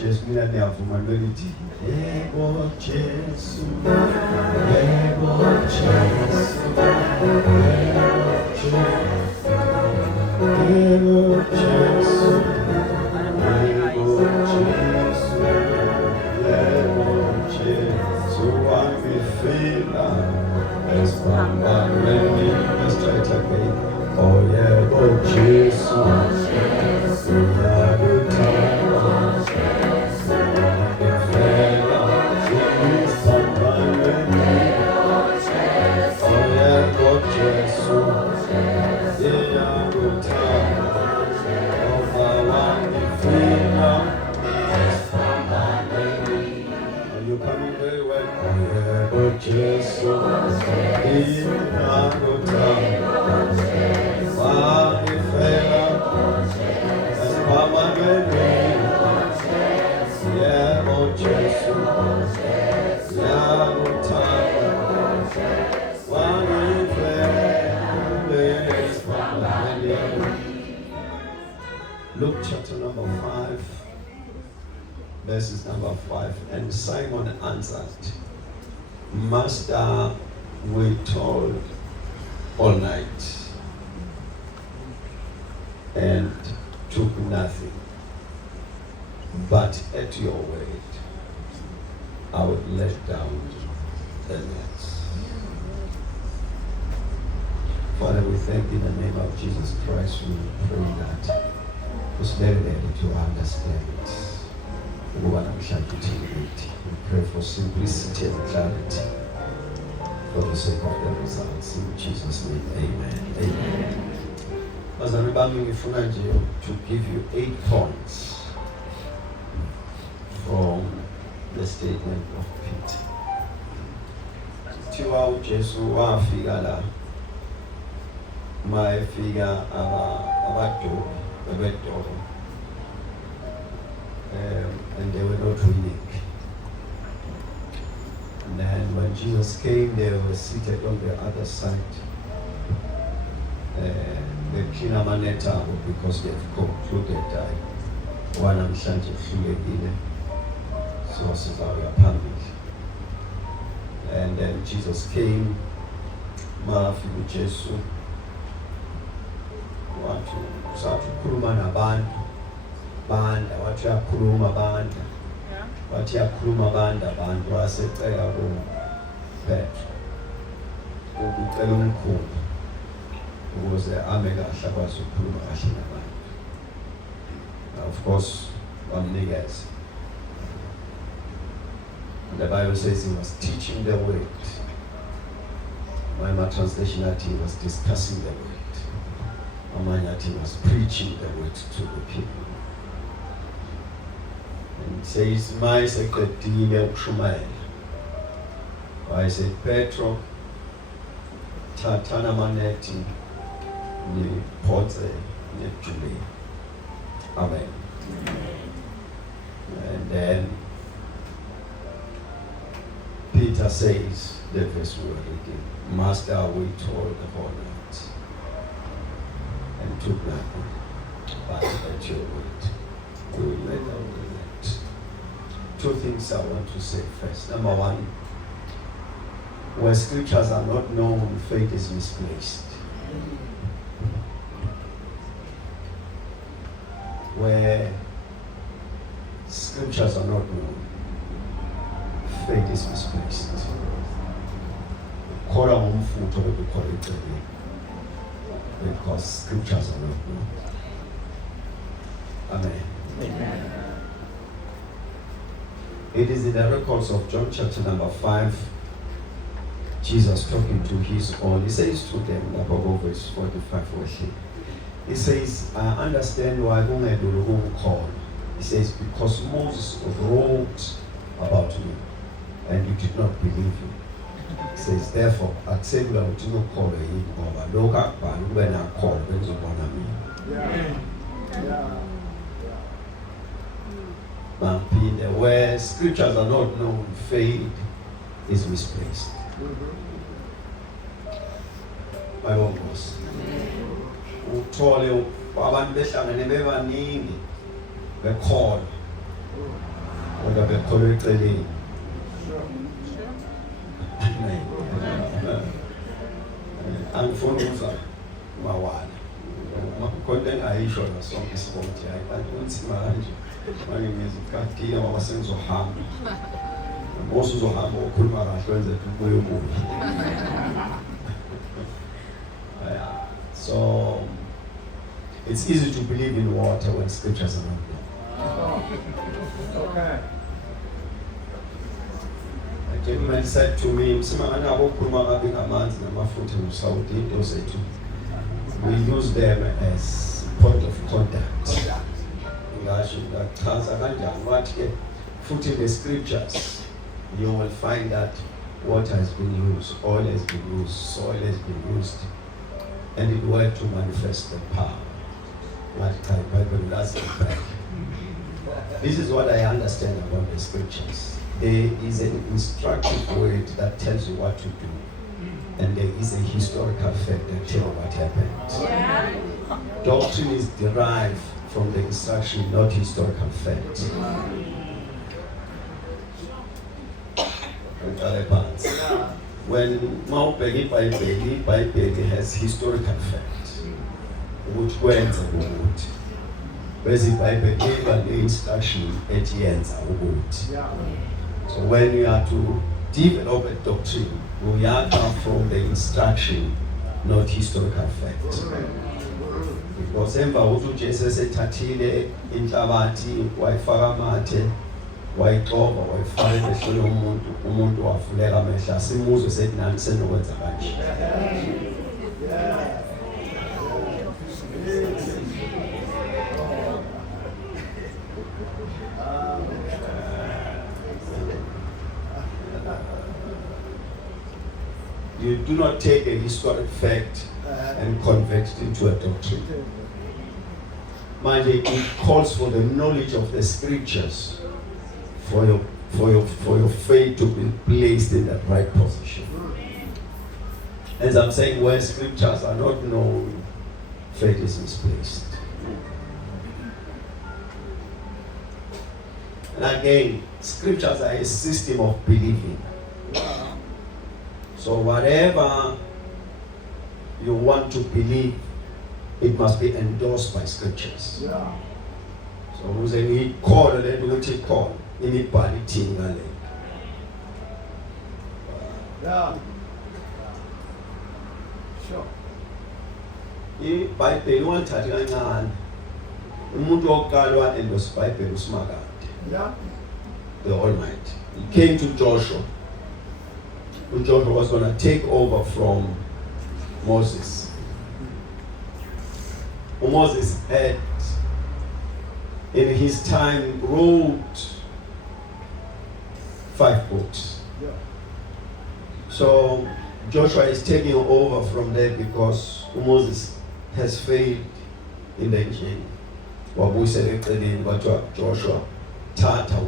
Jesu mina niyavuma lithi yebo Jesu yebo Jesu yebo Jesu yebo Jesu wangifela esiphambanweni. Let's try it again. Oh yebo Jesu Luke chapter number 5, verses number 5. And Simon answered, Master, we toiled all night and took nothing, but at your word I would let down the nets. Father, we thank you in the name of Jesus Christ. We pray that was very ready to understand what I'm trying to tell you. We pray for simplicity and clarity for the sake of the results. In Jesus' name, amen. Amen. Bazalwane bami, ngifuna nje to give you 8 points from the statement of Peter. Kuthiwa uJesu wafika la mayefika abadobi bebedolo and they were not winning. And then when Jesus came, they were seated on the other side. They kina maneta because they've concluded wana mhlanje kuhlulekile so sizawuya phambili. And then Jesus came, mafika uJesu wathi ukhuluma nabantu banda, wathi uyakhuluma banda, wathi uyakhuluma banda abantu wasecela kuPetro ukucela umkhulu ukuze ame kahle akwazi ukukhuluma kahle nabantu. Of course, wamnikeza. The Bible says he was teaching the word. My translation that he was discussing the word. He was preaching the word to the people. And it says, "My secretary ukushumayela." I said, Petro, thathana maneti ni photse ni jule. Amen. And then Peter says, the verse we were reading, Master, we toiled the whole night and took nothing, but at your word we will let down the net. 2 things I want to say first. Number 1, where scriptures are not known, faith is misplaced. Where scriptures are not known, faith is misplaced. Because scriptures are not known. Amen. Amen. It is in the records of John chapter number 5, Jesus talking to his own. He says to them, above verse 45, he says, I understand why you call. He says, because Moses wrote about me, and you did not believe him. He says, therefore, at Sebula, we do not call him over. Look up, and when I call, when you want me. Where scriptures are not known, faith is misplaced. My own boss. Uthole abantu behlangene bebaningi bekhona Ngoba bekholwa eceleni. Angifuni ukuzwa mawala. Konke engayisho nasonke isibonke hayi kanti kunzima kanje. Manje ngizikhathile ngoba sengizohamba. Mose uzohamba ukhuluma kahle wenze ubuye ubuye. So it's easy to believe in water when scriptures are not there. Okay. A gentleman said to me, we use them as point of contact. Foot in the scriptures, you will find that water has been used, oil has been used, soil has been used, and it went to manifest the power. This is what I understand about the scriptures. There is an instructive word that tells you what to do, and there is a historical fact that tells you what happened. Yeah. Doctrine is derived from the instruction, not historical fact. When Bible has historical fact, which words are good. Whereas the Bible gave an instruction at ends are good. So when you are to develop a doctrine, we are come from the instruction, not historical fact. Because emva ukuthi Jesus ethathile inhlabathi wayifaka amathe wayixova wayifaka emehlweni umuntu wavuleka amehlo simuzwe sethi nani senokwenza kanje. You do not take a historic fact and convert it into a doctrine. Manje, it calls for the knowledge of the scriptures for your faith to be placed in that right position. As I'm saying, where scriptures are not known, faith is misplaced. And again, scriptures are a system of believing. So whatever you want to believe, it must be endorsed by scriptures. Yeah. So who's a call and then we call anybody tingale. Yeah. Sure. iBhayibheli wathatha kancane. Umuntu wokuqala endorse iBhayibheli uSimakade. Yeah. The Almighty. He came to Joshua. Joshua was going to take over from Moses. Moses had, in his time, wrote 5 books. Yeah. So Joshua is taking over from there because Moses has failed in the engine. Joshua, Tata,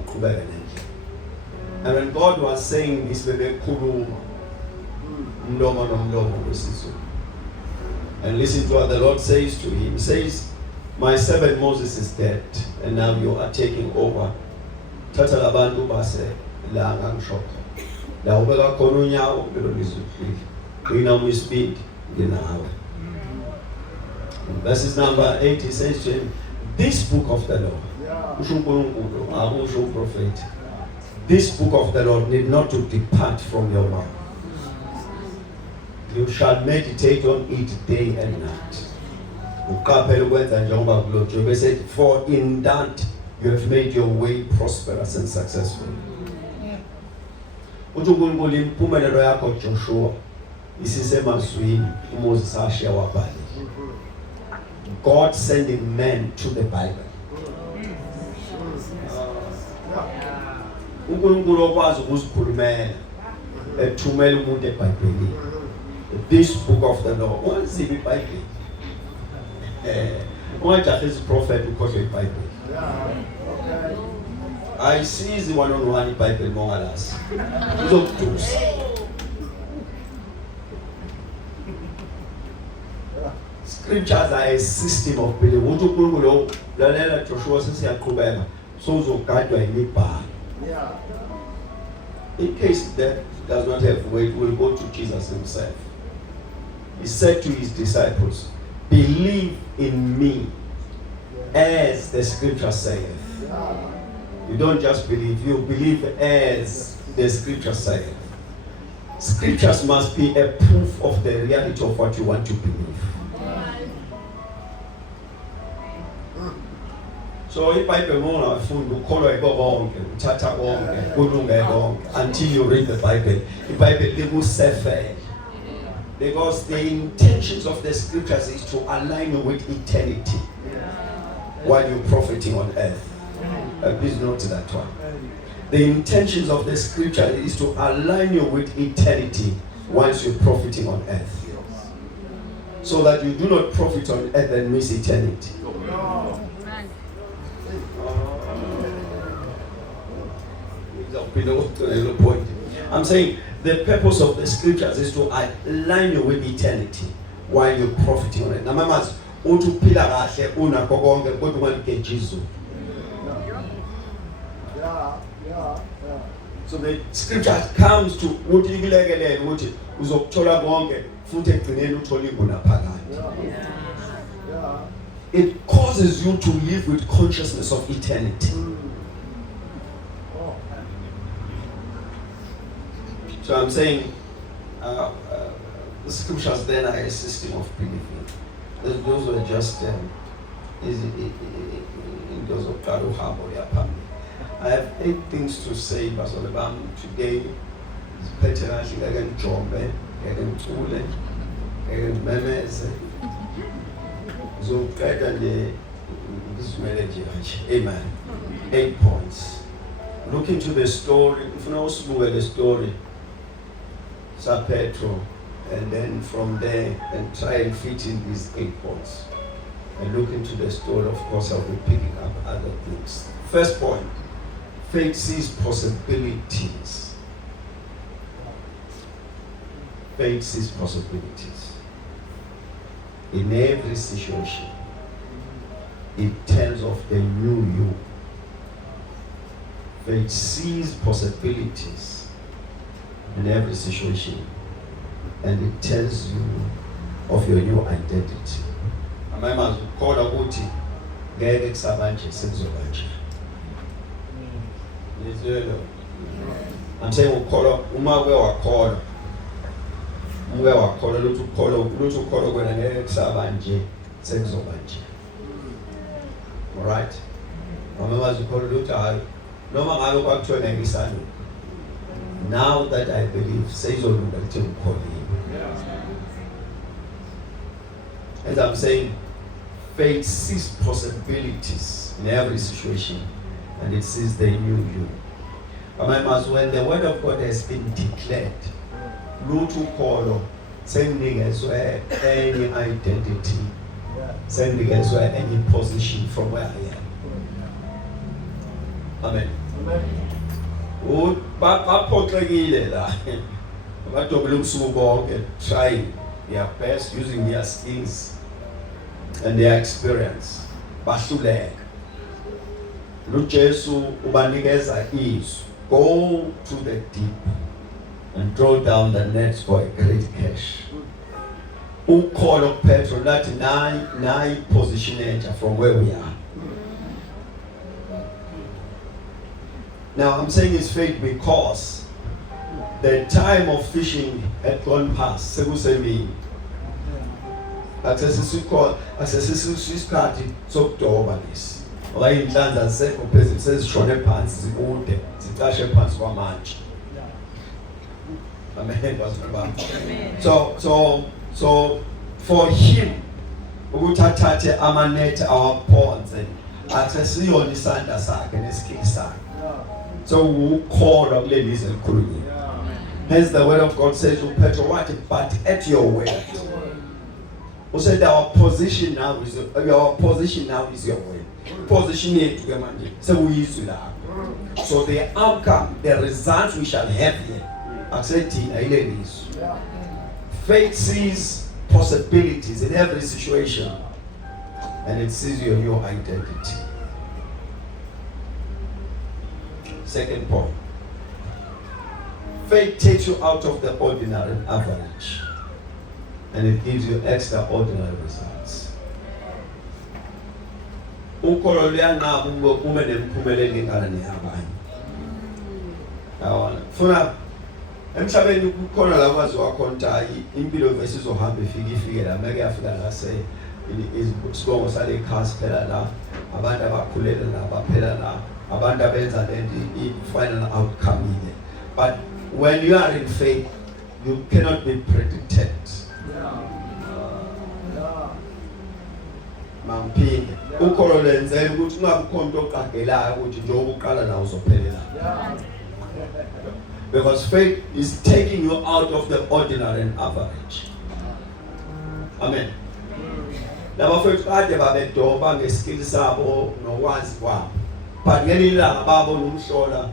and when God was saying this, and listen to what the Lord says to him. He says, my servant Moses is dead, and now you are taking over. Tata labantu base la ngangshoko. La ubeka khona unyawo belolizwe. Wina umspeed nginawe. Verses number 8, he says to him, this book of the law, prophet, this book of the Lord need not to depart from your mouth. You shall meditate on it day and night. For in that you have made your way prosperous and successful. God sending men to the Bible. uNkulunkulu okwazi ukuzikhulumela ethumela umuntu eBhayibhelini. This book of the law. Ungazibi iBhayibheli. Ungajahi prophet ukhohle iBhayibheli. Ayisizi one-on-one iBhayibheli mongalasi. Uzokudusa. Scriptures are a system of belief. Uthi uNkulunkulu lalela Joshua sesiyaqhubeka. so uzogadwa imibhalo. In case that does not have weight, we'll go to Jesus himself. He said to his disciples, believe in me as the scripture saith. You don't just believe, you believe as the scripture saith. Scriptures must be a proof of the reality of what you want to believe. So iBhayibheli ungafunda ukholwa yibo bonke, uthatha konke, kulunge konke until you read the Bible. iBhayibheli likusefele. Because the intentions of the scriptures is to align you with eternity while you're profiting on earth. Please note that one. The intentions of the scripture is to align you with eternity whilst you're profiting on earth. So that you do not profit on earth and miss eternity. I'm saying the purpose of the scriptures is to align you with eternity while you're profiting on it. Now, mamas, uthupila kahle unakho konke kodwa ungalike Jesu. So the scripture comes to uthi ikilekelele ukuthi uzokuthola konke futhi egcineni uthola ingona phakathi. It causes you to live with consciousness of eternity. So I'm saying the scriptures then are a system of believing. Those were just those of Karuhabo. I have 8 things to say, Pastor Lebam, today. Better I can jump, I can tool, I can memez. So this melody. Amen. 8 points. Look into the story. If you know the story, Sir Petro, and then from there, and try and fit in these 8 points. And look into the story. Of course, I'll be picking up other things. First point. Faith sees possibilities. Faith sees possibilities. In every situation, it tells of the new you. Faith sees possibilities in every situation, and it tells you of your new identity. Amama ukholwa ukuthi ngeke kusabanje sekuzobanje. I'm saying ukholwa uma uke wakholwa lutho ukholwa kwena ngeke kusabanje sekuzobanje. All right? Amama ukholwa lutho hayi noma ngabe kwakuthiwa ngekisalo. Now that I believe, seyizolunga lithi ngikholile. As I'm saying, faith sees possibilities in every situation, and it sees the new you. When the word of God has been declared, lutho ukholo senginikezwe any identity, senginikezwe any position from where I am. Amen. Baphoxekile la. Abadobela ubusuku bonke trying their best using their skills and their experience. Bahluleka. LuJesu ubanikeza izwi. Go to the deep and throw down the nets for a great catch. Ukholo Petro lathi nayi position entsha from where we are. Now I'm saying it's faith because the time of fishing had gone past. Sekusemini. Asesisikhathi sokudoba lesi. Okanye inhlanza zisekho phezulu sezishone phansi zikude zicashe phansi kwamanje. Amen. So for him ukuthathathe amanethe awaphonse asesiyona isandla sakhe nesikiki sakhe. So ukholwa kule lizwe elikhulunywe. Hence the word of God says to Petro, what? But at your word. Who said our position now is your word. Position yethu ke manje sekuyizwi lakho. So the outcome, the results we shall have here, akusethi ayile lizwi. Faith sees possibilities in every situation, and it sees your new identity. Second point. Faith takes you out of the ordinary and average, and it gives you extraordinary results. Ukholo luyanqaba ube nempumelelo engana neyabanye. Yabona, funa emhlabeni kukhona la kwaziwa khona impilo vese izohamba ifike la meke yafika la isibongo sale khasi phela la abantu abakhulela la baphela la abantu abenza lento i-final outcome ile. But when you are in faith, you cannot be predicted. Mamphinde ukholo lenzela ukuthi ungabe khona into oqagelayo ukuthi njengoba uqala nawo uzophelela. Because faith is taking you out of the ordinary and average. Amen. Nabafowethu kade babedoba ngeskill sabo nokwazi kwabo. But ngelinye ilanga babo nomhlola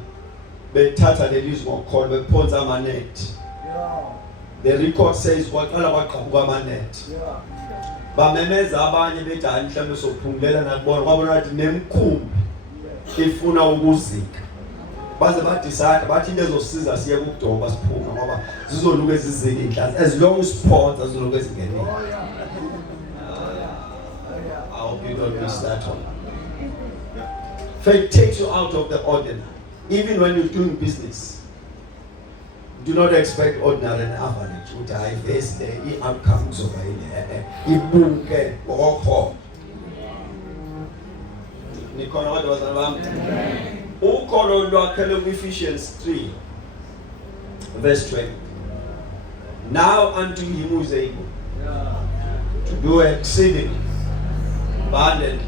bethatha lelizwi ngokholwa bephonsa amanet. The record says kwaqala kwaqhamuka amanet. Bamemeza abanye bethi hayi mhlawumbe sokuphungulela nakubona kwabona ukuthi nemkhumbi ifuna ukuzika. Baze badecide bathi into ezosiza siye kudoba siphuma ngoba zizoluke zizike inhlanzi as long as sports azoluke ezingenile. I hope you don't miss that one. Faith takes you out of the ordinary. Even when you're doing business, do not expect ordinary and average. Uthi hayi face the outcomes of ibuke ngokho. Nikhona abantu bazalwane bami. Ukholo lwakhele Ephesians 3 verse 20. Now unto him who is able to do exceedingly abundantly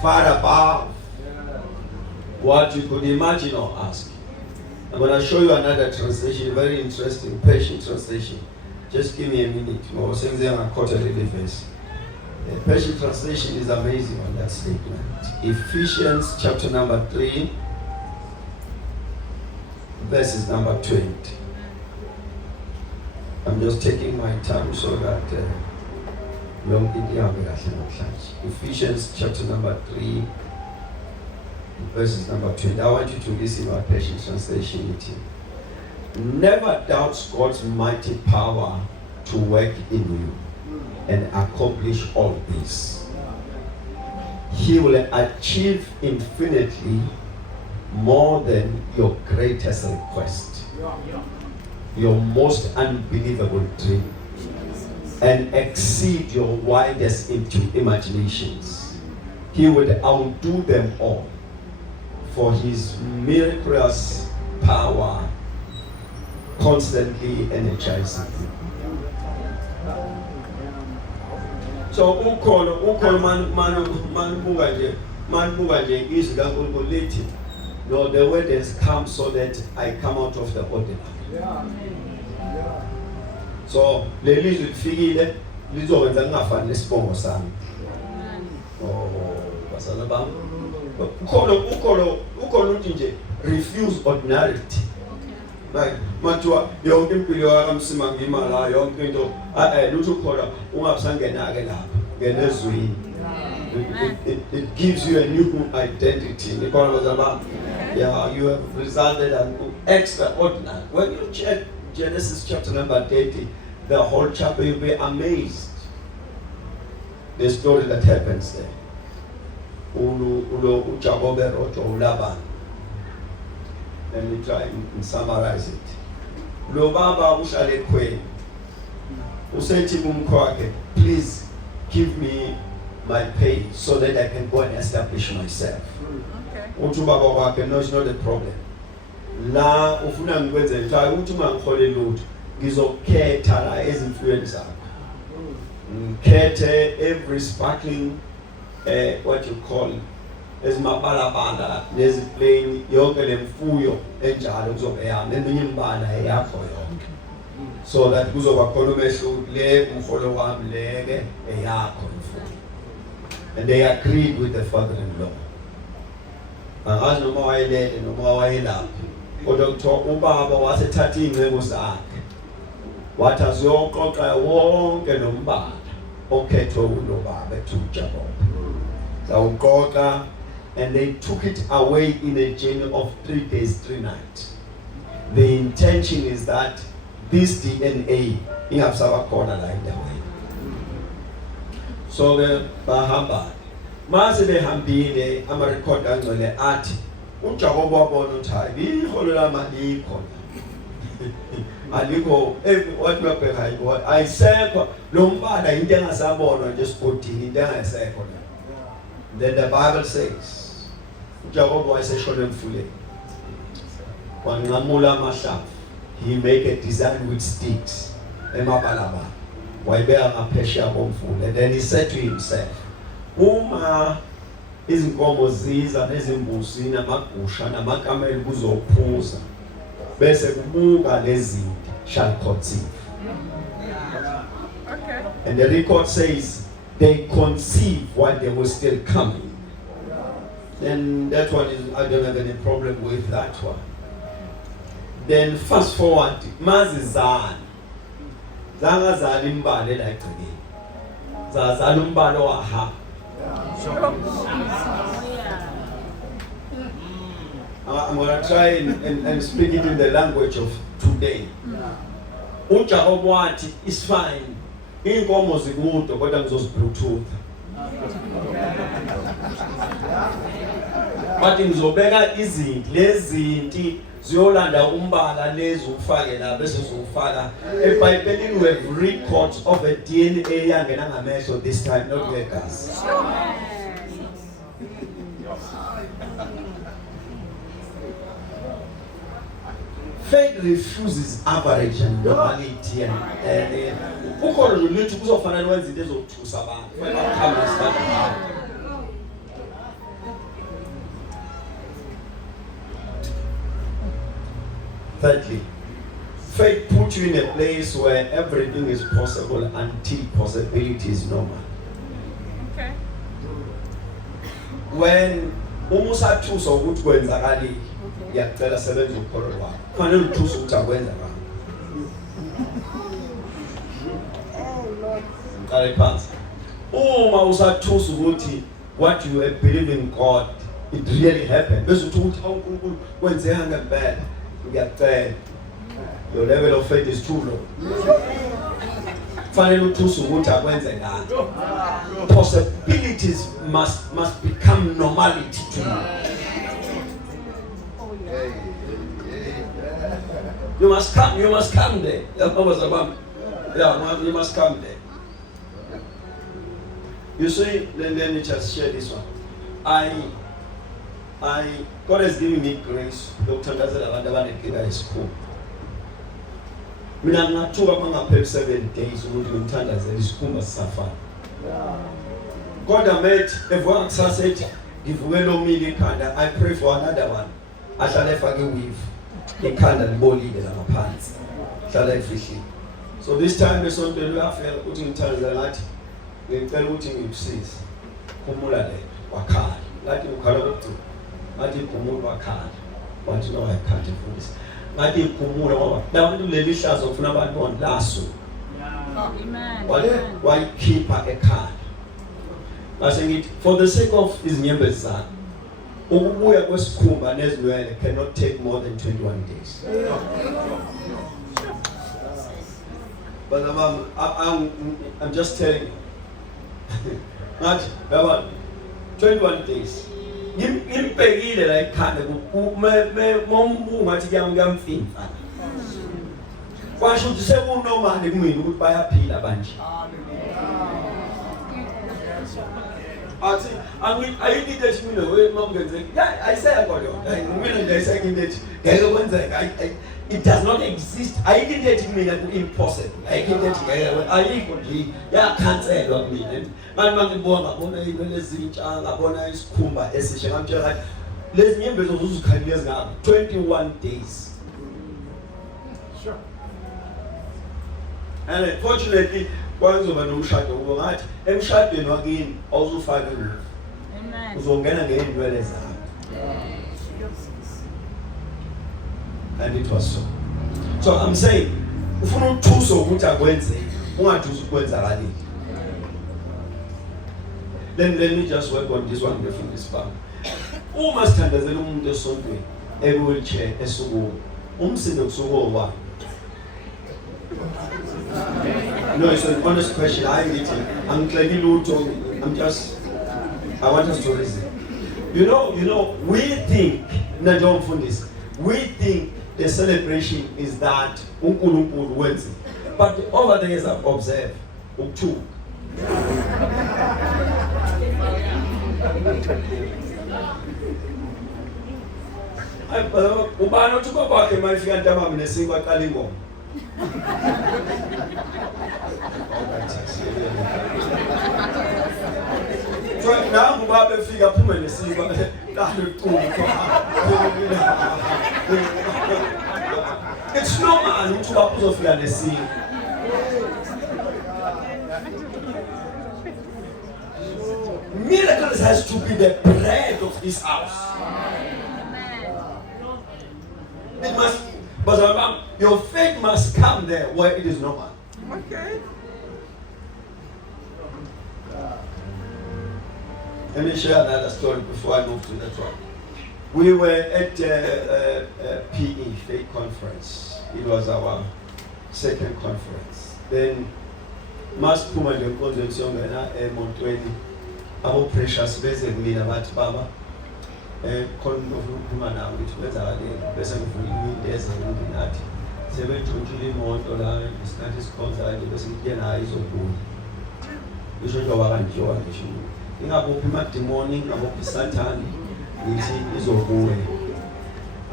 far above what you could imagine or ask. I'm going to show you another translation, very interesting, Persian translation. Just give me a minute. I was saying there a quarterly verse. The Persian translation is amazing on that statement. Ephesians chapter number 3, verses number 20. I'm just taking my time so that Ephesians chapter number 3, verses number 20. I want you to listen to our Persian translation meeting. Never doubt God's mighty power to work in you and accomplish all this. He will achieve infinitely more than your greatest request, your most unbelievable dream, and exceed your wildest imaginations. He would outdo them all, for his miraculous power constantly energizing you. So ukholo man izwi kaNkulunkulu lithi, no, the word has come so that I come out of the ordinary. So lelizwi lifikile lizokwenza ngingafani nesibongo sami. Basala bami. Ukholo uthi nje refuse ordinarity. Like mathiwa yonke impilo yakamsima ngimala yonke into lutho ukhola ungabusangena ke lapha ngenezwini. It gives you a new identity. Yeah, you have resulted in extraordinary. When you check Genesis chapter number 30, the whole chapter, you'll be amazed. The story that happens there. Let me try and summarize it. Lo baba uhlale khweni. Usethi kumkhwakhe, please give me my pay so that I can go and establish myself. Uthi baba wakhe, no, it's not a problem. La ufuna ngikwenze njalo uthi mangikhole lutho ngizokhetha la ezimfuyweni zakho. Ngikhethe every sparkling what you call ezimabalabala neziplane yonke lemfuyo enjalo kuzobe yami eminye imbala eyakho yonke, so that kuzoba khona umehluko le umholo wami leke eyakho mfuyo. And they agreed with the father-in-law. Angazi noma wayelele noma wayelaphi, kodwa kuthiwa ubaba wasethatha ingcebo zakhe wathi aziyoqoqa wonke nombala okhethwe ulo baba eThujabobe. Sawuqoqa and they took it away in a journey of 3 days, 3 nights. The intention is that this DNA ihambisaba khona la endaweni. So bahamba. Mase behambile ama-record angcwele athi uJakobe wabona ukuthi hayi iholo lama likho. Alikho wathi mabheka hayi ayisekho lo mbala into engasabonwa nje esigodini into engasekho. Then the Bible says uJakobe wayeseshona emfuleni. Wanqamula amahlamvu. He make a design with sticks. Emabalaba. Wayibeka ngaphesheya komfula. And then he said to himself, uma izinkomo ziza nezimbuzi namagusha namakamela kuzophuza bese kubuka lezi shall conceive. Okay. And the record says they conceive while they were still coming. Then that one is, I don't have any problem with that one. Then fast forward, mazizana zangazala imbali la egcekeni zazala umbalo waha. I'm going to try and speak it in the language of today. uJakobe wathi is fine, inkomo zikude kodwa ngizozibluetooth. Bathi ngizobeka izinto lezinti ziyolanda umbala lezi ufake la bese uzofaka eBhayibhelini we have records of a DNA yangena ngamehlo this time, not Vegas. Faith refuses average and normality and ukholo lulithi kuzofanele wenza into ezokuthusa abantu wena ukhamba isibani. Thirdly, faith puts you in a place where everything is possible until possibility is normal. Okay. When umusathusa ukuthi kwenzakalile, ngiyacela sebenza ukholo lwakho. Kufanele uthusa ukuthi akwenza ngani. Qale phansi. Uma usathusa ukuthi what you have believed in God, it really happened. Bese uthi uNkulunkulu kwenzeka ngempela. Your level of faith is too low. Finally, possibilities must become normality to you. You must come there. Yeah, you must come there. You see, let me just share this one. God has given me grace. Dr. Ndazela abantu abanekinga esikhulu. Mina ngingathuka mangapheli 7 days ukuthi ngimthandazele isikhumba sisafana. God amethi evuka kusasa ethi ngivukele omile ikhanda, I pray for another one. Ahlale efake weave. Ikhanda libolile la ngaphansi. Hlala efihlile. So this time esontweni uyafela ukuthi ngimthandazele ngathi ngicela ukuthi ngikusize. Khumula le wakhala. Ngathi ukhala kokugcina. Ngathi iphumula wakhala. Wathi no, I can't do this. Ngathi iphumula ngoba labantu leli hlazo ufuna abantu bonlaso. Amen. Wayikhipha ekhanda. Base ngithi for the sake of izinyembezi zakho ukubuya kwesikhumba nezinwele cannot take more than 21 days. But I'm just telling you. Not about 21 days. Ngimpekile la ekhanda mombuka athi ngiyamfimfa. Kwasho ukuthi sekunomali kumina ukuthi bayaphila manje. Athi ayidide ethi mina wemamngenzeki. Yeah, I say akolona. Mina nje ayisengile ethi ngeke kwenzeka. It does not exist. Ayidide ethi mina impossible. Ayidide ethi ngeke ayikho nje. Yakhanselwa kumina. Manje ngibona izinto ezintsha ngabona isikhumba esisha ngamtshela ukuthi lezi nyembezi uzuzikhalile ezingaka 21 days. Sure. And unfortunately kwanzoba nomshado ngoba ngathi emshadweni wakini awuzufaka lutho. Amen. Uzongena ngeenwele zakho. And it was so. So I'm saying ufuna ukuthusa ukuthi akwenze ungathusa ukwenza kalini. Let me just work on this one before this part. uma sithandazela umuntu esontweni ewheelchair esukumo umsindo kusuko wa. No, it's an honest question. I'm I want us to reason. You know, we think the celebration is that uNkulunkulu wenza. But over the years I've observed ukuthuka. Ubani uthuka kwakhe mayifika ntabami nesikwa aqala ingoma. So now ubabe fika phuma nesikwa qala uqulu. It's normal ukuthi uba uzofika nesikwa. Miracles has to be the bread of this house. It must, but your faith must come there where it is normal. Okay. Let me share another story before I move to that one. We were at PE, Faith Conference. It was our second conference. Then, Mas Puma de Convention and Montreal, our precious basic mean about Baba. Puma now, which was our best of there's a movie at 720 $1, the status concert, the basic eyes of gold. You should go around your issue. In a book, morning, about Satan, we see is of gold.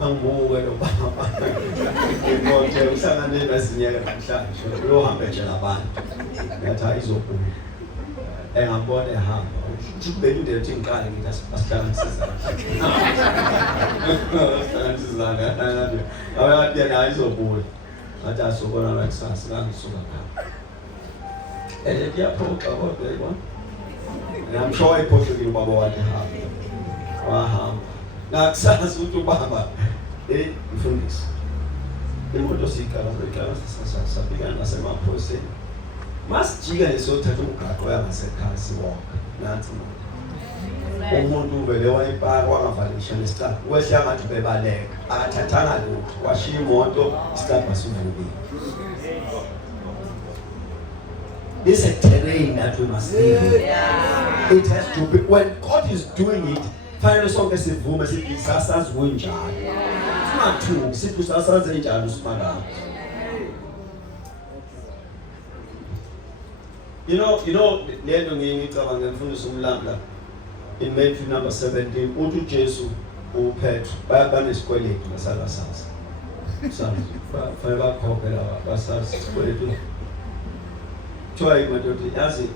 I'm more aware of Sunday as near the church. You have a band that is open. And I'm born a ham. You better do the thing, darling, as chances are. I have eyes of gold. I just open a like Sass, and so on. And if you approach about that one, and I'm sure I put you about what you have. Now, Sass, to Baba. Mfundisi imotosika sabika nasema pose masijika nesothatha umgaqo yangasekhasi walk nathi umuntu vele wayipaka wangavalisha nesitapa wehla ngathi bebaleka akathathanga lutho washiya imoto isitapa sivukile. This is a terrain that we must live in. It has to be, when God is doing it, finally sonke sivume sithi sasaziwe njalo. You know, in Matthew number 17, uthi Jesu uPetru bayabanesikweletu nasalasazi. Fanele bakhokhela basazi isikweletu. Kuthiwa imadoda yazi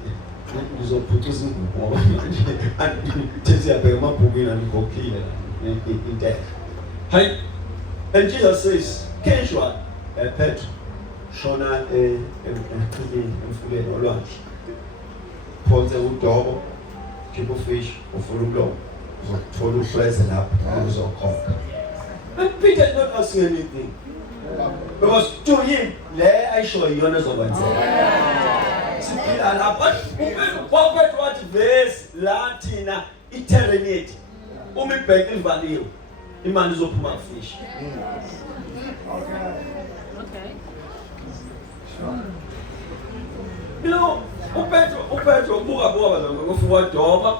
ngizophuthisa ingubo ngoba manje siyabheka emabhukwini andikhokhile into. Hi. And Jesus says, casual, Petru, Shona, emfuleni olwandle. Phonse udobo, khipha ufish, uvula umlomo, uzothola uhleze lapho uzokhokha. And Peter did not ask anything. Because to him, le ayisho yiyona ezokwenzeka. Siphila lapha. UPetru wathi verse la thina eternity. Uma ibheke ivaliwe. Imani izophuma fish. Okay. Sure. You know, uPetru ubuka bazama ngofuka wadoba,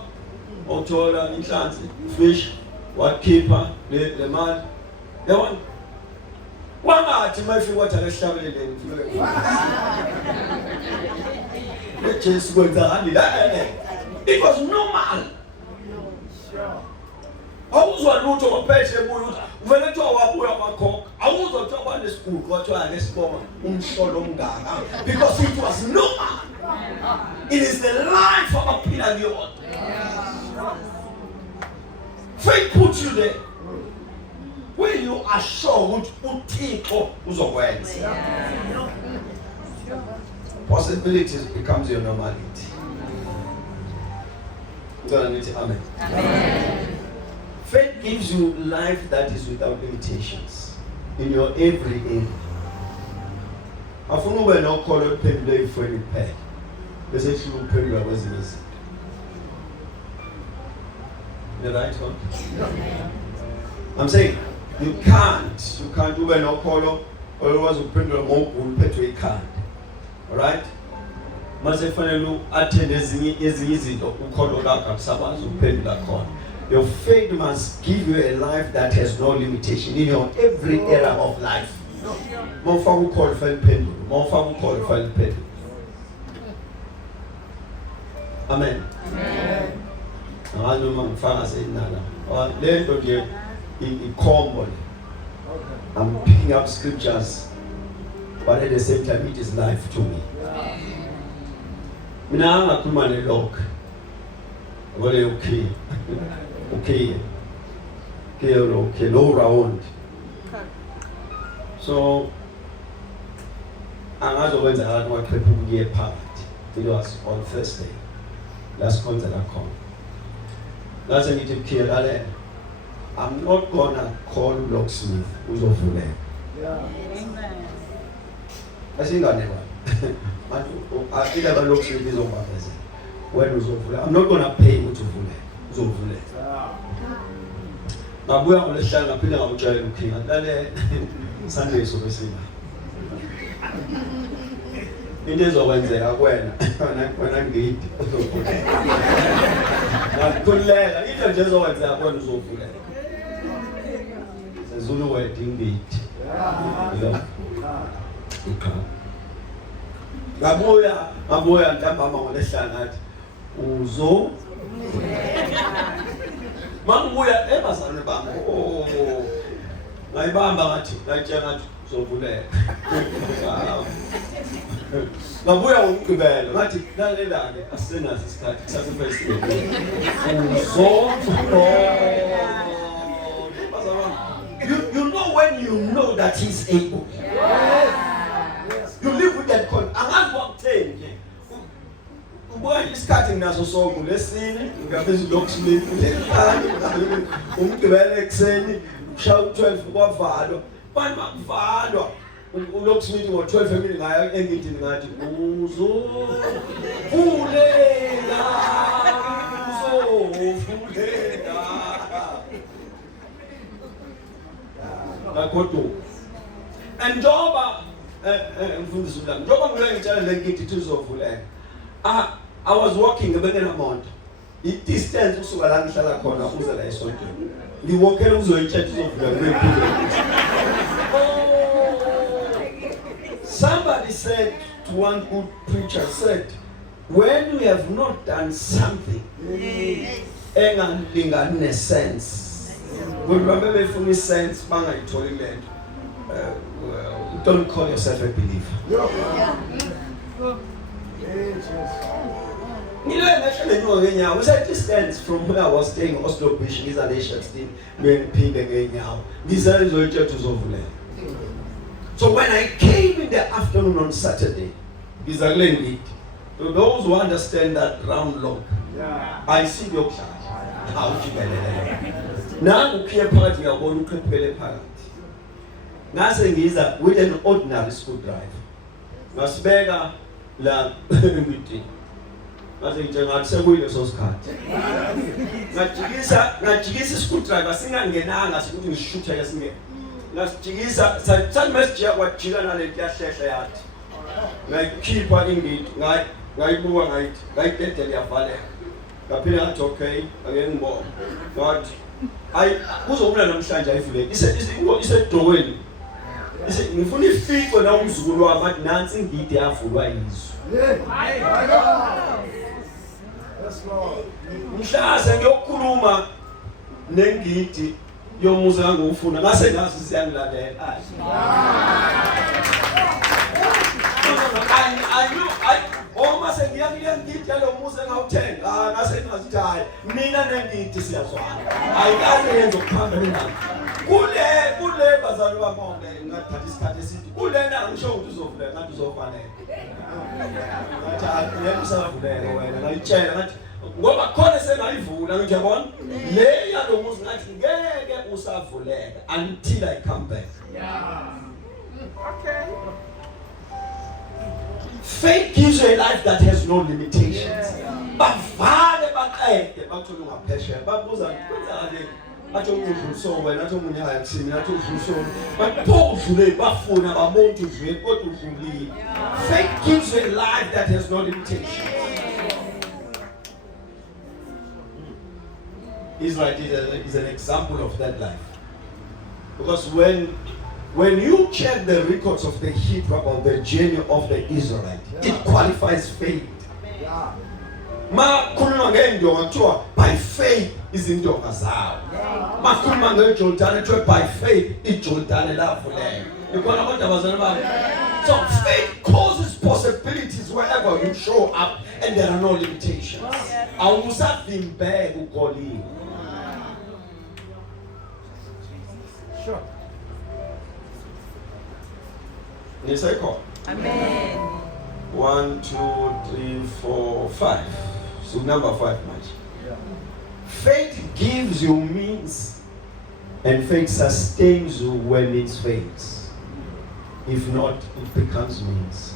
uthola inhlanzi, fish, wakhipha le mali. Yabona? Wangathi mayifika wathi akahlabeleleni mfowethu. Lejesu kwenzakani la? It was normal. Sure. Awuzwa lutho ngophethe ebuya uthi uvele kuthiwa wabuya kwakhokha awuzwa kuthiwa kwanesigugu kwathiwa nesibonga umhlolo omngaka because it was normal. It is the life of a period. Faith puts you there where you are sure ukuthi uThixo uzokwenza. Possibilities becomes your normality. Amen. Amen. Faith gives you life that is without limitations in your every area. Afuna ube nokholo olupheleleyo ifweni kuphela bese hlula uphendula kwezinye izinto. the right one. I'm saying you can't ube nokholo olwazi ukuphendula ngokugula uphethwe ikhanda. Alright? Mase fanele attend ezinye izinto ukholo lakho akusabazi ukuphendula khona. Your faith must give you a life that has no limitation in your every area of life. Mawufaka ukholo fanele uphendule. Mawufaka ukholo fanele uphendule. Amen. Amen. Ngaluma ngifaka senala. Lento nje i-combo. I'm picking up scriptures, but at the same time it is life to me. Mina angakhuluma nelokho. Ngole okay. Okay, low round. So angazokwenza abantu waqhepha ukuye phakathi. It was on Thursday. Last concert I come. That's a little clear that I'm not gonna call locksmith uzovuleka. Yeah. Amen. I think I never. I think I locksmith is over there. When uzovuleka, I'm not gonna pay you to uzovuleka. Ngabuya ngolesihlanu ngaphinde ngakutshela uKinga lale Sunday sokusina. Into ezokwenzeka kuwena wena ngidi ngakulela into nje ezokwenzeka kuwena uzovuleka. Zulu word ngidi. Ngabuya ntambama ngolesihlanu ngathi uzo mangibuya ebazalwane bami ngayibamba ngathi ngayitshela ngathi uzovuleka. Ngabuya ngomgqibelo ngathi lalela-ke asisenazo isikhathi sasefestivali you know when you know that he's able. You live with that con. Angazi wakutheni nje ubuya isikhathi nginaso sonke lesine ngaphezu lokusibili lekhani umgqibelo ekseni ushaya u12 kwavalwa bani bakuvalwa ulokusibili ngo12 emini ngaya engidini ngathi uzovulela nakodwa njengoba mfundisi uLanga njengoba ngilengitshela lengithi uzovuleka. I was walking ngebengenamonto. I-distance usuka la ngihlala khona uze la esontweni. Ngiwalkela uzoyitshela uzovuleka. Somebody said to one good preacher said, when you have not done something engalingani ne-sense. Kulibambe befuna i-sense bangayitholi lento. Don't call yourself a believer. You know, we said distance from where I was staying, Oslo Beach, is an Asian state, so when I came in the afternoon on Saturday, to those who understand that round log, I see your child. Now, you can't party, you're going to play party. Nothing is that with an ordinary screwdriver. Masbega la meeting. Nothing to say with your card. Nachigisa screwdriver, singangenanga, sikuthi shoot yasinge. Nachigisa sanmestia what children and yashesha. Like keep putting it, ngayibua ngayithethe liyavale. Ngaphila ngathi okay, angeke ngibone. But kuzobula namhlanje ayivuleki. Isedokweni. Ngifuna ifiko la umzukulu wami athi nansi ingidi yavulwa yizwe. Mhlase ngiyokhuluma nengidi yomuzi ngangufuna ngase ngazi siyangilalela. Oma sengiyakuya ngidi yalomuzi engawuthenga ngase ngazi hayi mina nengidi siyazwana. Ayikaze yenze ukuphambana nami. Kule bazali bamonke ngathatha isikhathi esithi kulena ngisho ukuthi uzovuleka ngathi uzofanele. Ngathi yena usavuleka wena ngayitshela ngathi ngoba khona sengayivula ngithi yabona le yalomuzi ngathi ngeke usavuleka until I come back. Yeah. Okay. Faith gives you a life that has no limitations. Bavale bathole ungaphesheya babuza kwenzakale athi udluliso wena athi umunye ayakuthini athi udluliso bapho udlule bafuna babona udlule kodwa udlulile. Faith gives you a life that has no limitations. Israel is an example of that life. Because when you check the records of the Hebrew about the journey of the Israelite, it qualifies faith. Ma khuluma ngendonga kuthiwa by faith izindonga zawo. Ma khuluma ngeJordani kuthiwa by faith iJordani lavuleyo. Nikona abantu abazali bami. So faith causes possibilities wherever you show up and there are no limitations. Awusavimbeka ukoliwe. Sure. Yes, I call. Amen. 1, 2, 3, 4, 5. So number 5 much. Yeah. Faith gives you means, and faith sustains you when means fails. If not, it becomes means.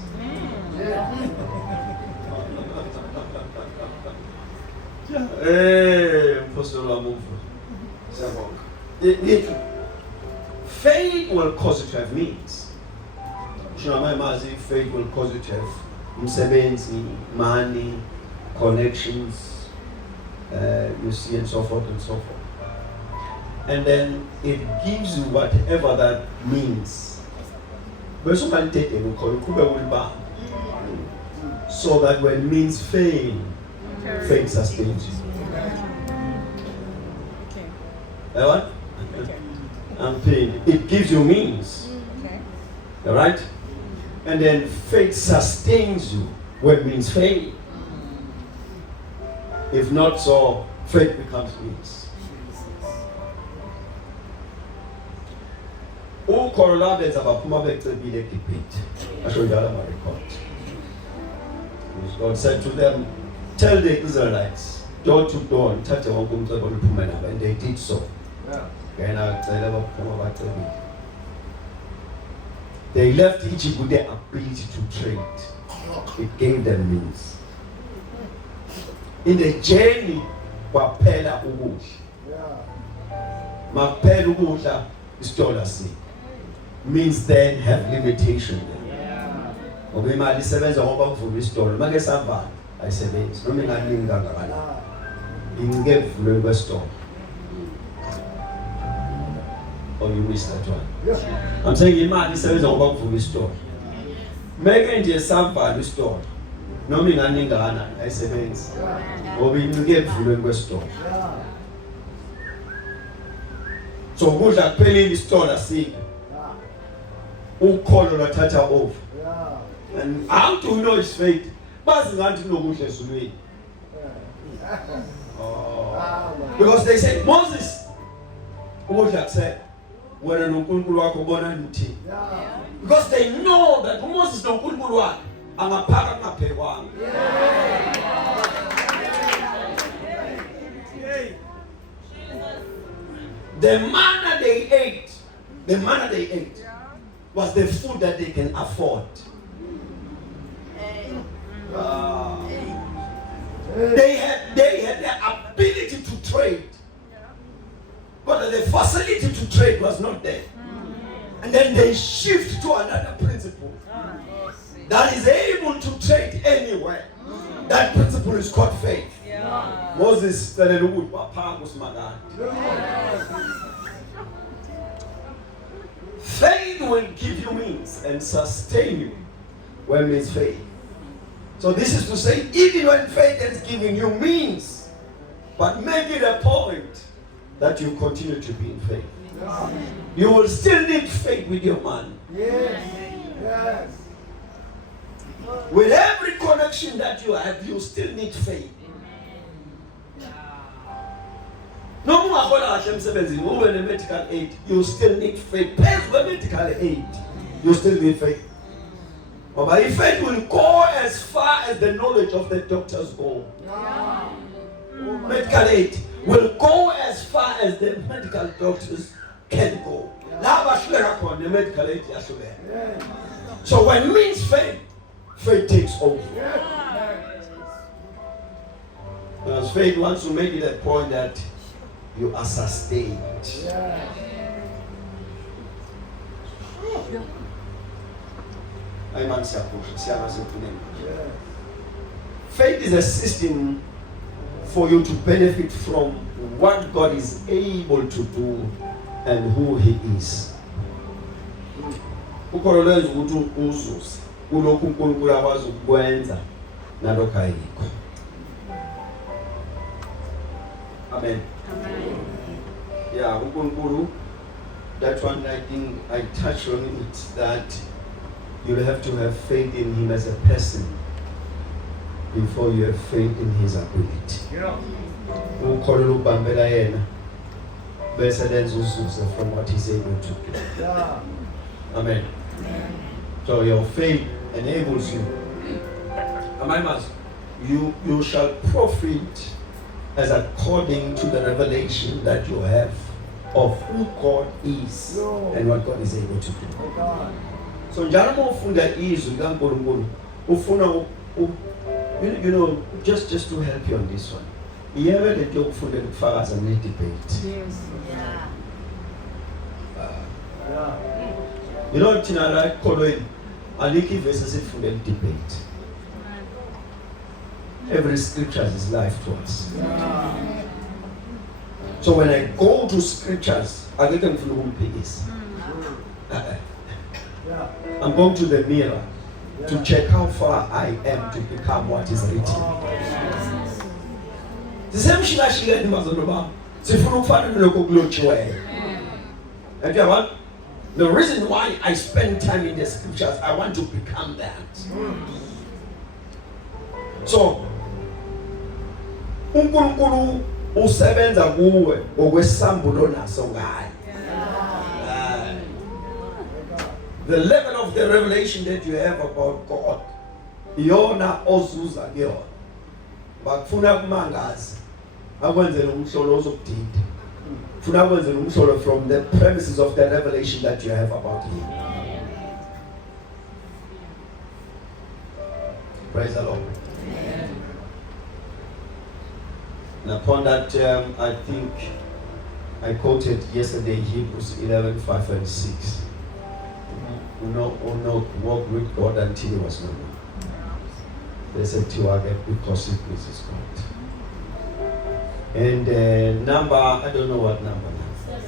Faith will cause you to have means. Faith will cause you to have umsebenzi, money, connections, you see, and so forth and so forth. And then it gives you whatever that means. So that when means fail, faith sustains you. Okay. I'm saying it gives you means. Okay. Alright? And then faith sustains you when means fail. If not so, faith becomes means. uKorla benza baphuma becebile eGibhithe. Asho njalo ama record. God said to them, tell the Israelites, door to door, thathe wonke umcebo oluphume nabo, and they did so. They left Egypt with their ability to trade. It gave them means. In the journey, kwaphela ukudla. Makuphela ukudla isitolo si. Means then have limitation there. Ngoba imali isebenza ngoba kuvula isitolo. Make savala ayisebenzi. Noma inganingi kangakanani. Incike kuvulweni kwesitolo. Or you miss that one. Yeah. I'm saying imali isebenza ngoba kuvula isitolo. Make nje savala isitolo. Noma inganingi kangakanani ayisebenzi. Ngoba incike kuvulweni kwesitolo. So kudla kuphelile isitolo asikho. Ukholo lwathatha over. And how do you know it's faith? Bazi ngathi kunokudla ezulwini. Because they said, Moses, ukudla kusekho. Wena noNkulunkulu wakho ubona nini? Because they know that Moses noNkulunkulu wakhe angaphaka kungaphekwanga. The manna they ate was the food that they can afford. They had the ability to trade, but the facility to trade was not there. And then they shift to another principle that is able to trade anywhere. That principle is called faith. Moses said, faith will give you means and sustain you when means faith. So this is to say, even when faith is giving you means, but make it a point that you continue to be in faith. You will still need faith with your money. Yes. With every connection that you have, you still need faith. No more medical aid, you still need faith. Pay for medical aid, you still need faith. But if faith will go as far as the knowledge of the doctors go. Medical aid will go as far as the medical doctors can go. The medical aid. So when means faith, faith takes over. Because faith wants to make it a point that you are sustained. Faith is a system for you to benefit from what God is able to do and who He is. Ukholeleza ukuthi uzuze kulokhu uNkulunkulu akwazi ukwenza nalokho ayikho. Amen. Yeah, uNkulunkulu, that one I think I touched on it, that you'll have to have faith in Him as a person before you have faith in His ability. Ukholelwa ukubambela yena bese lenza uzuze from what He's able to do. Amen. So your faith enables you. You shall profit as according to the revelation that you have of who God is and what God is able to do. So njalo ufunda izwi likaNkulunkulu ufuna just to help you on this one. Iyewe lento yokufunda ukufakaza ne-debate. Yes. Thina la ekholweni alikho ivesi esifundela i-debate. Every scripture is life to us. So when I go to scriptures, I get them from peace. I'm going to the mirror to check how far I am to become what is written. The same shila ni mazoloba. Sifuna ukufana nalokho kulotshiweyo. And you know what? The reason why I spend time in the scriptures, I want to become that. So, uNkulunkulu usebenza kuwe ngokwesambulo naso ngayo. The level of the revelation that you have about God, yona ozuza kuyona. Bakufuna kumangazi, akwenzele umhlolo ozokudida. Funa kwenzele umhlolo from the premises of the revelation that you have about Him. Praise the Lord. And upon that, I think I quoted yesterday Hebrews 11:5 and 6. Who not walk with God until He was known. They said to our God because He pleases God. And number, I don't know what number now.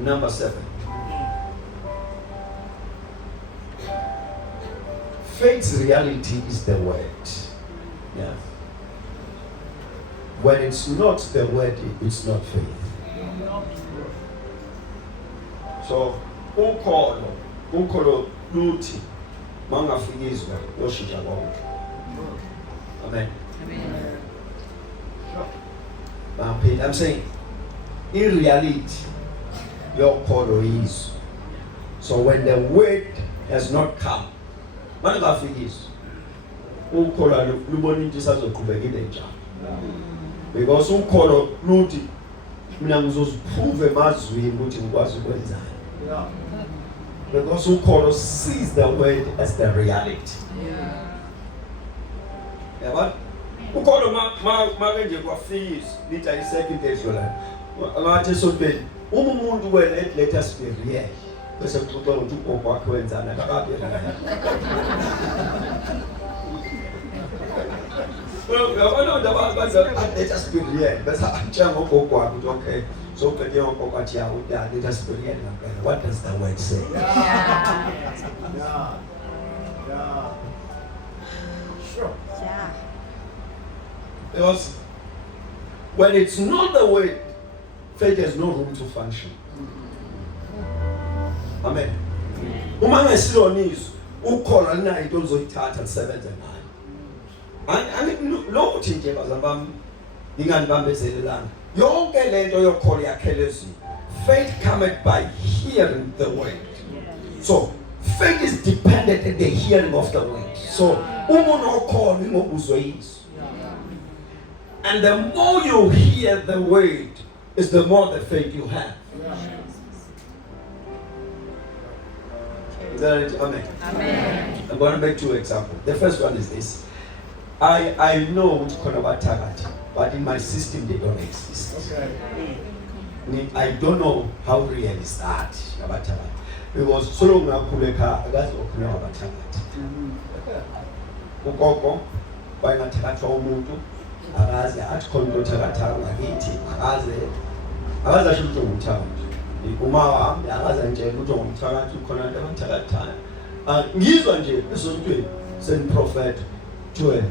7. Number 7. Faith's reality is the word. Yeah. When it's not the word, it's not faith. So, ukholo luthi mangafikizwa yoshintsha konke. Amen. I'm saying, in reality, your kholo is. So when the word has not come, mangafikizwa ukholo lubona into isazoqhubekile njalo. Because ukholo luthi mina ngizoziprove emazwini ukuthi ngikwazi ukwenzani. Because ukholo sees the word as the reality. Yeah, what? Ukholo make nje kwafisa lithi ayisecond days yola. Ngathi sophela umuntu wena let us be real. Bese kuxoxa ukuthi ugogo wakhe wenzana akabe la. Well, let us be real. Bese atsha ngogogo wakhe ukuthi okay. So let us be real. What does the word say? Yeah. Sure. Yeah. Because when it's not the word, faith has no room to function. Amen. Uma ngesiloniso ukholwa lina into ozoyithatha lisebenze ngayo. Lokuthi nje bazabami inganibambezelelana. Yonke lento yokholo yakhelezini. Faith cometh by hearing the word. So faith is dependent on the hearing of the word. So umuntu okholwa ingokuzwa izwi. And the more you hear the word, is the more the faith you have. Is that it? Amen. Amen. I'm going to make 2 examples. The first one is this. I know which Konabatagati, but in my system they don't exist. Okay. I don't know how real is that Abatagati. Because so long akuleka agazi okuna Abatagati. Ukoko bayinathakatha umuntu akaze athi khona into thakatha ngakithi akaze asho ukuthi ngumthakathi. Uma wami akaze nje ukuthi ngumthakathi khona into abathakathayo. Ngizwa nje esontweni senprofet Joel.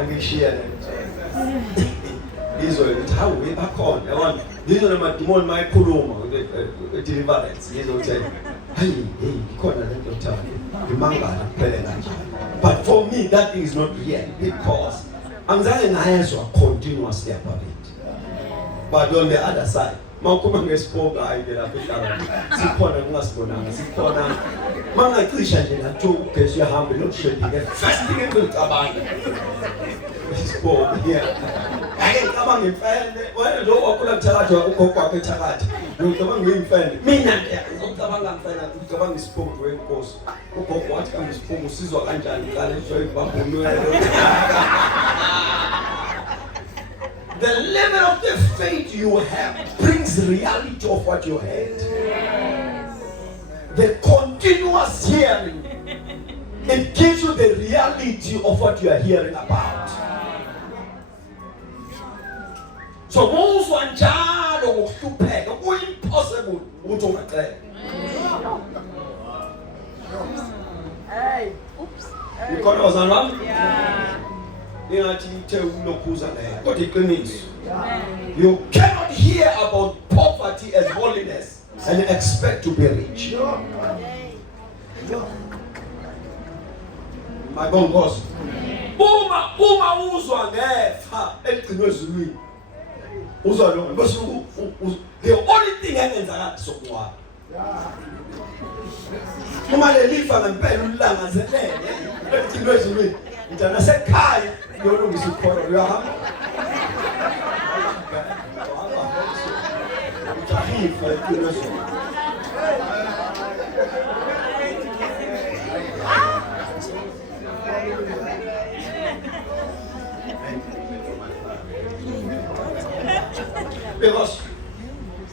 Angishiya ngizwe ukuthi hawu bakhona yabona ngizwe namadimoni mayikhuluma deliverance ngizothi hey ikhona lento yokuthanda imangala kuphela kanjani. But for me that thing is not real because angizange ngayezwa continuously about it. But on the other side mawukhuluma ngespoke hayi ke lapha ehlala sikhona kungasibonanga sikhona mangacisha nje nathi ugesi uyahambe lokushedike first thing engicabanga spoke here ake ngicabanga imfene wena lo wakhula kuthakathi ugogo wakhe ethakathi ngicabanga ngiyimfene mina ke ngicabanga mfene ngicabanga ispoke wenkosi ugogo wathi kambe ispoke usizwa kanjani qale shoyi babhulwe. The level of the faith you have brings reality of what you heard. The continuous hearing, it gives you the reality of what you are hearing about. So most one child or impossible Hey, oops. You got us around? Yeah. You cannot hear about poverty as holiness and expect to be rich. My God goes. Uma uzwa ngefa egcinwe ezulwini. Uzwa lo bese the only thing engenzakala sokungcwaba. Uma lelifa ngempela ulangazelele egcinwe ezulwini. Ngitana sekhaya yolungisa ukhona uyahamba. Utahifa egcinwe ezulwini. Because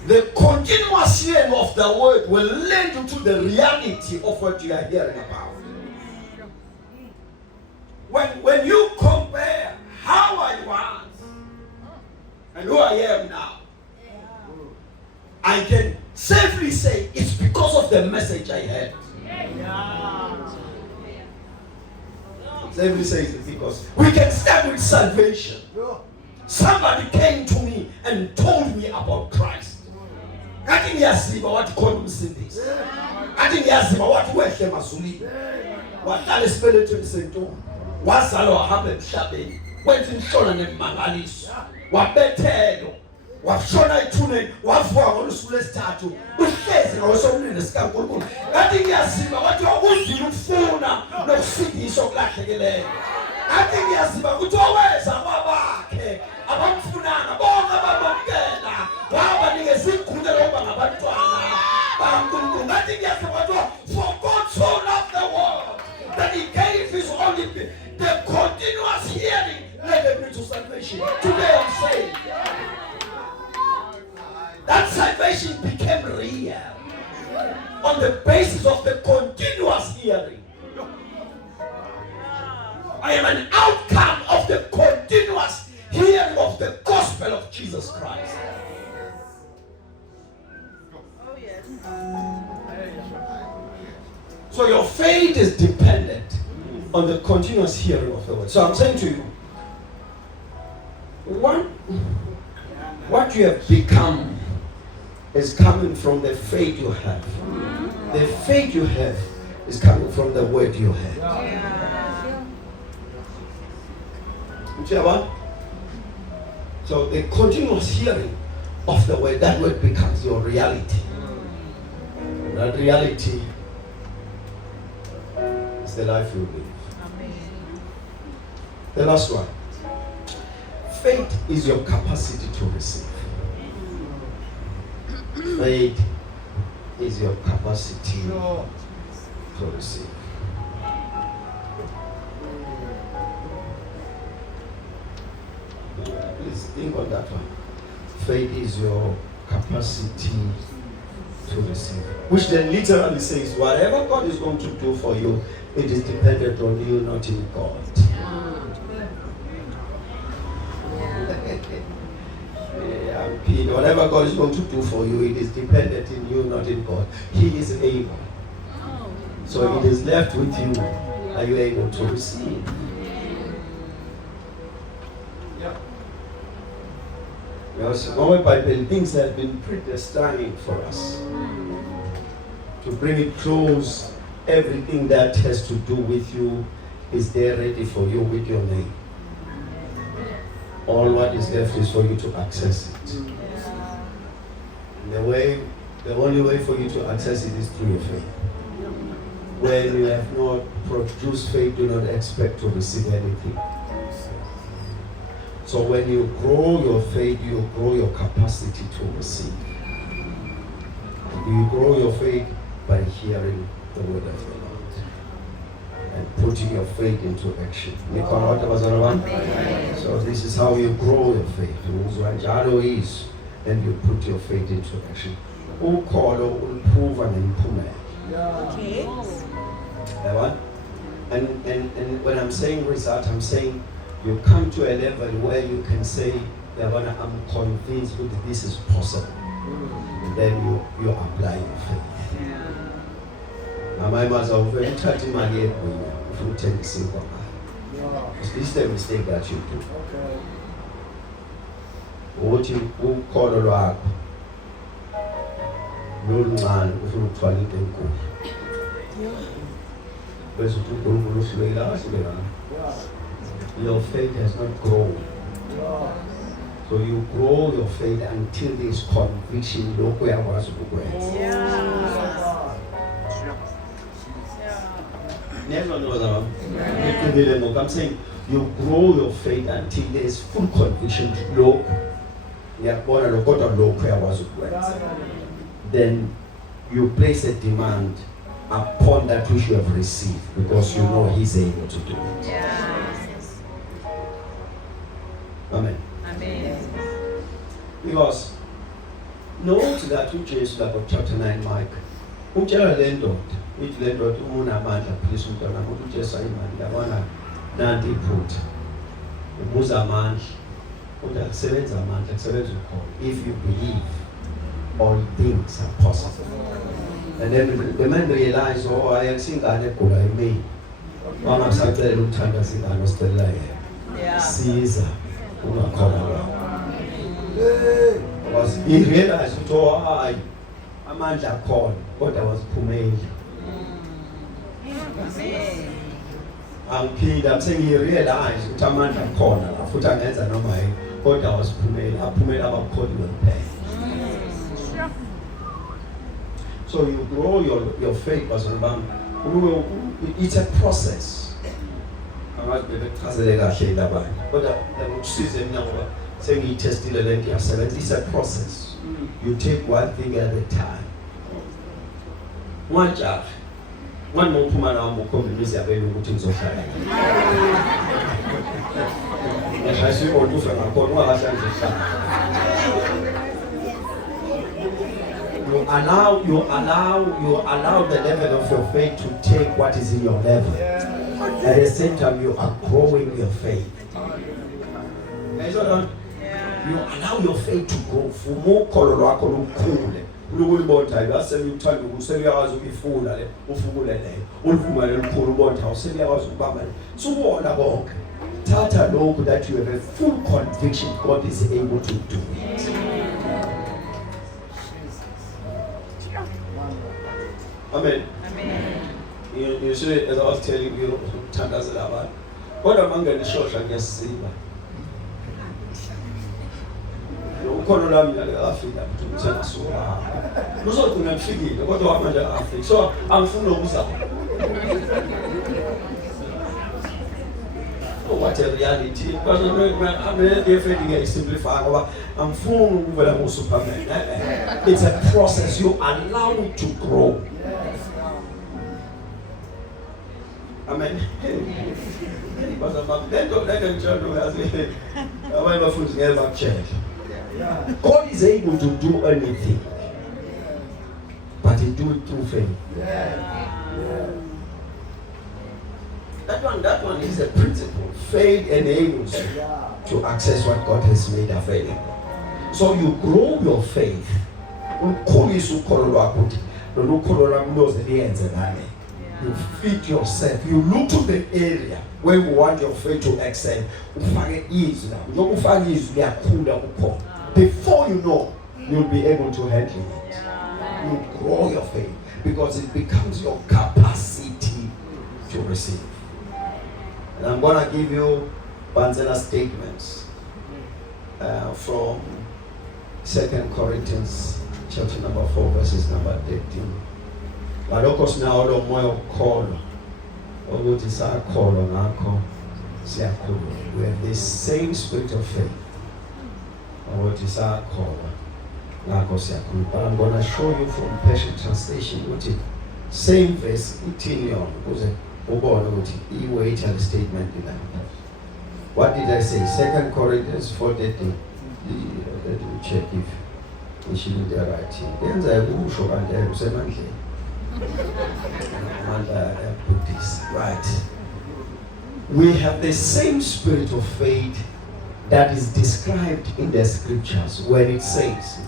the continuous hearing of the word will lead you to the reality of what you are hearing about. When you compare how I was and who I am now, I can safely say it's because of the message I heard. Safely say it's because we can start with salvation. Somebody came to me and told me about Christ. I think ngiyasiba wathi khona umsindisi. Athi ngiyasiba wathi wehle mazulini. Wahlala esibelethweni sentombi. Wazalwa wahamba emhlabeni. Wenza inhlolo nemangaliso. Wabethelwa. Washona ethuneni. Wavuka ngolusuku lwesithathu. Uhlezi ngawesomlilo sikaNkulunkulu. Athi ngiyasiba wathi wakuzila ukufuna nokusindiswa okulahlekeleyo. Athi ngiyasiba ukuthi oweza kwabakhe abamfunanga bonke abamkela wabanikeza igunya lokuba ngabantwana baNkulunkulu. Ngathi ngiyasiba wathi for God so loved the world that he gave his only begotten. The continuous hearing led me to salvation. Today I'm saying that salvation became real on the basis of the continuous hearing. I am an outcome of the continuous hearing of the gospel of Jesus Christ. Oh, yes. So your faith is dependent on the continuous hearing of the word. So I'm saying to you, what you have become is coming from the faith you have. The faith you have is coming from the word you have. So the continuous hearing of the word, that word becomes your reality. That reality is the life you live. The last one. Faith is your capacity to receive. Faith is your capacity to to receive. Please think on that one. Faith is your capacity to receive. Which then literally says, whatever God is going to do for you, it is dependent on you, not in God. Whatever God is going to do for you, it is dependent in you, not in God. He is able. So it is left with you. Are you able to receive? Yeah. Because our Bible, things have been predestined for us to bring it close. Everything that has to do with you is there ready for you with your name. All what is left is for you to access it. The only way for you to access it is through your faith. When you have not produced faith, do not expect to receive anything. So when you grow your faith, you grow your capacity to receive. You grow your faith by hearing the word of the Lord and putting your faith into action. So this is how you grow your faith. And you put your faith into action. Okay. And when I'm saying result, I'm saying you come to a level where you can say, I'm convinced that this is possible. And then you apply your faith. My mother very touchy my head if you take the simple. This is the mistake that you do. What you call a rock, no man ufuna ukuthwala into enkulu. Bese uNkulunkulu usibeka asibeka. Your faith has not grown. So you grow your faith until there is conviction lokho uyakwazi ukukwenza. Never know that. I'm saying you grow your faith until there is full conviction lokho. Then you place a demand upon that which you have received because you know He's able to do it. Yes. Amen. Amen. Because note that uJesu lapho chapter 9 Mike utshela le ndoda ithi le ndoda umunamandla philisa umntwana ukuthi uJesu ayimali yabona nanti iphutha ubuza amandla uthi akusebenza amandla akusebenza ukhona. If you believe, all things are possible. And then the man realized, ayasingane egula email wangasacela ukuthanda singane osicela yena siza ungakhona was he realized ukuthi hayi amandla akhona kodwa wasiphumeli. I'm saying he realized ukuthi amandla akhona la futhi angenza noma yini kodwa wasiphumeli aphumela abakholi bempela. So you grow your faith as a it's a process. But it's a process. You take one thing at a time. One job. One more woman will come to me and things of that. I see all different. You allow the level of your faith to take what is in your level. At the same time, you are growing your faith. You allow your faith to grow. That you have a full conviction God is able to do it. Amen. Amen. You see, as I was telling you, what among the church I guess see. Ukhona lami afika kuthina so. Luzothi ngifikile kodwa manje afika. So angifuni ukuza. What a reality. Because I'm really afraid to simplify. I'm full of Superman. It's a process. You allow it to grow. Amen. Because I'm then to let them children God is able to do anything, but He do it through faith. That one is a principle. Faith enables you to access what God has made available. So you grow your faith. You feed yourself. You look to the area where you want your faith to excel. Before you know, you'll be able to handle it. You grow your faith because it becomes your capacity to receive. And I'm going to give you Banzela statements from 2 Corinthians chapter number 4 verses number 13. Walokho sinawo moya wokukholo ukuthi sakholwa ngakho siyakhuluma. We have this same spirit of faith. Ukuthi sakholwa ngakho siyakhuluma. But I'm going to show you from Passion Translation ukuthi same verse ithini yona ukuze ubone ukuthi i-weight and statement ilapha. What did I say? 2 Corinthians 4:13. Let me check if we should do the right thing. Yenza ukusho kanti usemandleni. Right. We have the same spirit of faith that is described in the scriptures when it says,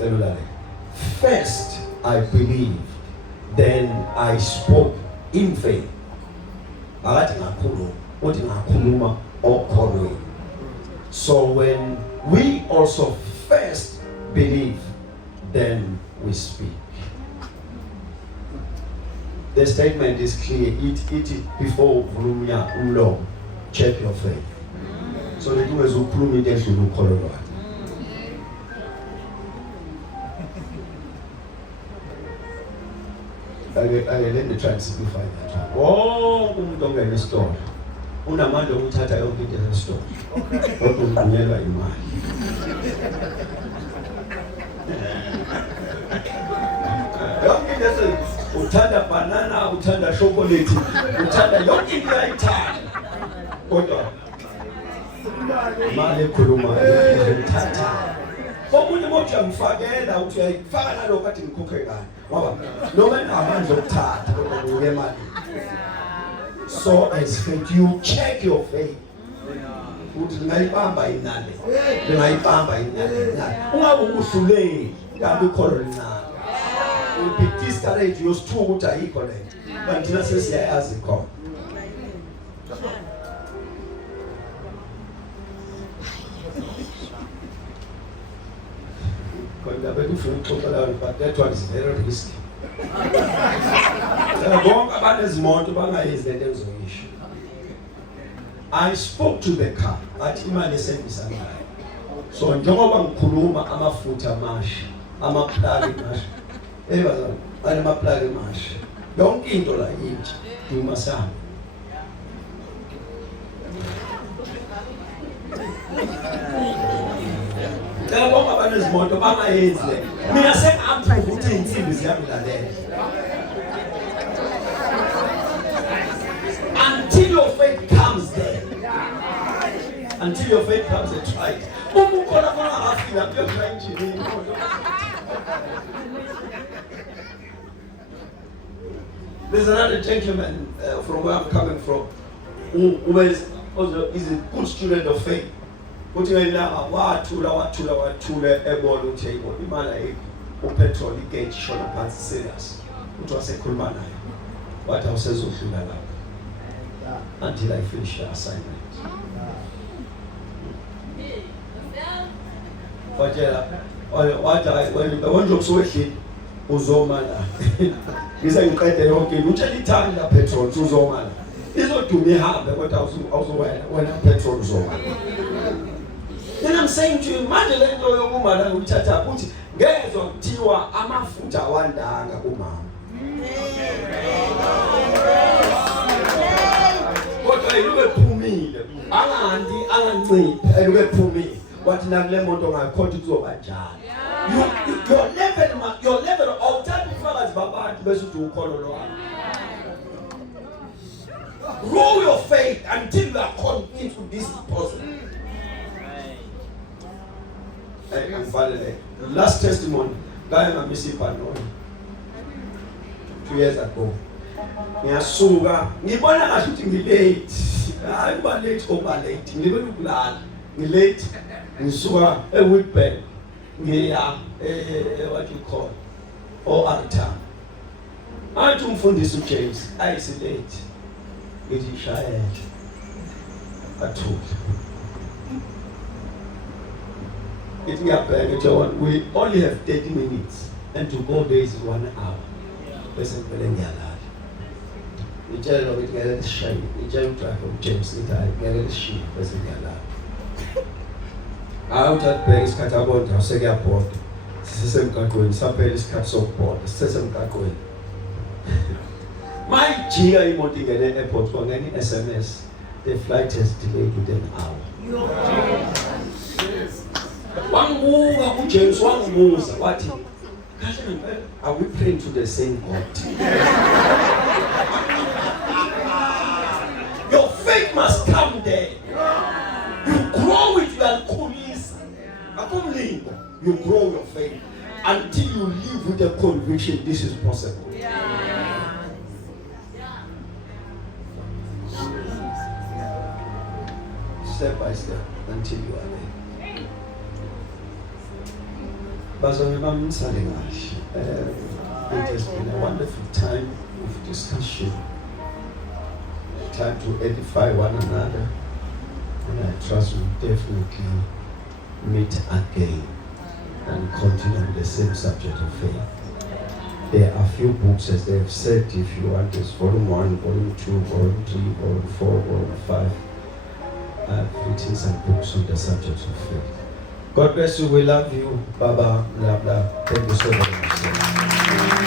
first I believed, then I spoke in faith. So when we also first believe, then we speak. The statement is clear. Eat it before Vrumya Umlo. Check your faith. So the two is Uplumi then should look color. Let me try and simplify that. Oh, don't get a store. Una mando utata yonke into store. Kodwa ubunyelwa imali. Yonke into uthanda banana, uthanda chocolate, uthanda yonke into ayithanda. Kodwa mali ekhuluma uthatha. Omunye moja mfakela uthi uyayifaka nalokho athi ngikhokhe ngani. Ngoba noma amandla okuthatha kodwa uke mali. So as faith, you check your faith. Uthi ngayibamba inale. Ngayibamba inale. Ungabe uhluleki kanti ukholo lincane. Uthi discourage yosithuka ukuthi ayikho lento. Kanti thina sesiyayazi khona. But that one is very risky. I spoke to the car. So njengoba ngikhuluma amafutha mashi, amaplug mashi. Amaplug mashi. Yonke into la yintsha, duma sami. Until your faith comes there. Until your faith comes there, try it. There's another gentleman from where I'm coming from who is a good student of faith. Uthi wena wathula ebona uthi imali ayikho upetrol igate shona phansi serious uthi wasekhuluma naye wathi awusezohlula lapho until I finish the assignment. Wathi usuwehlile uzoma la ngise ngiqede yonke utshela ithani la petrol uzoma la izoduma ihambe kodwa wena petrol uzoma. Then I'm saying to you, imagine le nto yokumala ngithatha ukuthi ngezwe kuthiwa amafutha awandanga kumama. Kodwa iluke phumile. Anganciphe iluke phumile. Wathi nakule moto ngakhotha kuzoba njalo. Your level awuthatha ufakazi babantu bese uthi ukholo lwakho. grow your faith until you are convinced with this person. And finally, last testimony, guy I'm missing Panon 2 years ago. Ngiyasuka ngibona ngathi uthi ngilate. Hayi ba late over late. Ngibona ukulala. Ngilate. Ngisuka eWitbank. Ngiya what you call Altar. Athi umfundisi uJames ayisilate. Ngithi shayela. Athuka. It we only have 30 minutes and to go there is 1 hour. Bese ngibele ngiyalala. Ngitshela ukuthi ngeke sishaye. Ngitshela uDriver uJames ngithi hayi ngeke sishiye bese ngiyalala. Awuthathe isikhathi abonda sekuyabhoda. Sisemgaqweni saphela isikhathi sokubhoda. Sisemgaqweni. Mayijika imoto ingene e-airport kwangeni SMS. The flight has delayed with an hour. Wanguka uJames wanguza wathi are we praying to the same God? Your faith must come there. You grow it, you are coolisa. You grow your faith until you live with the conviction this is possible. Step by step until you are there. It has been a wonderful time of discussion, a time to edify one another, and I trust we'll definitely meet again and continue with the same subject of faith. There are few books, as they have said, if you want, there's volume 1, volume 2, volume 3, volume 4, volume 5. I've written some books on the subject of faith. God bless you. We love you. Baba, blah, blah. Thank you so very much.